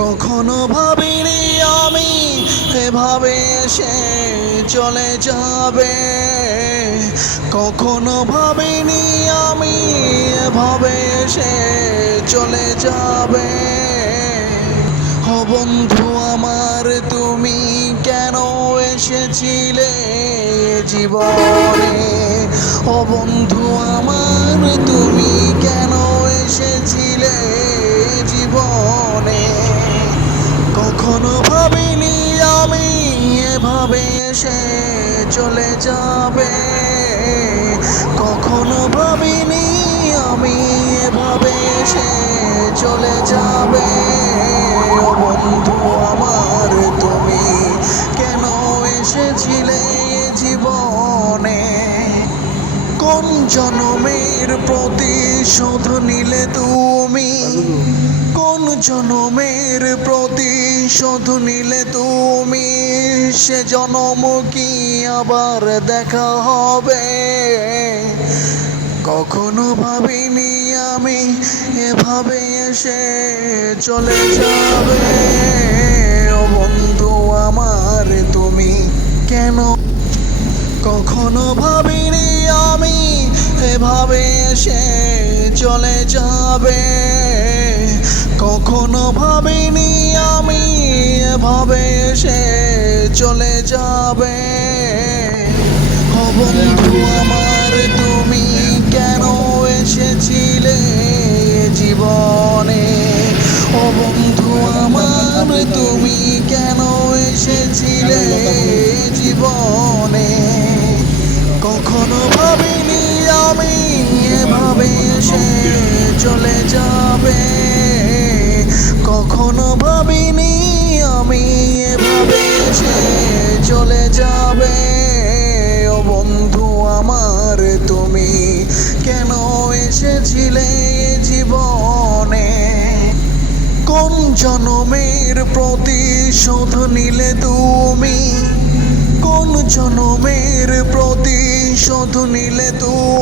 কখনো ভাবিনি আমি এভাবে এসে চলে যাবে। কখনো ভাবিনি আমি এভাবে এসে চলে যাবে। ও বন্ধু আমার, তুমি কেন এসেছিলে জীবনে? ও বন্ধু আমার, তুমি কেন এসেছিলে জীবনে? কখনো ভাবিনি আমি এভাবে এসে চলে যাবে। কখনো ভাবিনি আমি এভাবে এসে চলে যাবে। ও বন্ধু আমার, তুমি কেন এসেছিলে জীবনে? কোন জনমের প্রতিশোধ নিলে তুমি? কোন জনমের প্রতিশোধ নিলে তুমি? সে জনম কি আবার দেখা হবে? কখনো ভাবিনি আমি এভাবে এসে চলে যাবে। ও বন্ধু আমার, তুমি কেন? কখনো ভাবিনি আমি এভাবে এসে চলে যাবে। কখনো ভাবিনি আমি এভাবে এসে চলে যাবে। ও বন্ধু আমার, তুমি কেন এসেছিলে জীবনে? ও বন্ধু আমার, তুমি কেন এসেছিলে জীবনে? কখনো ভাবিনি আমি এভাবে এসে চলে যাবে। কখনো ভাবিনি আমি এভাবে এসে চলে যাবে। ও বন্ধু আমার, তুমি কেন এসেছিলে জীবনে? কোন জনমের প্রতিশোধ নিলে তুমি? কোন জনমের প্রতিশোধ নিলে তুমি?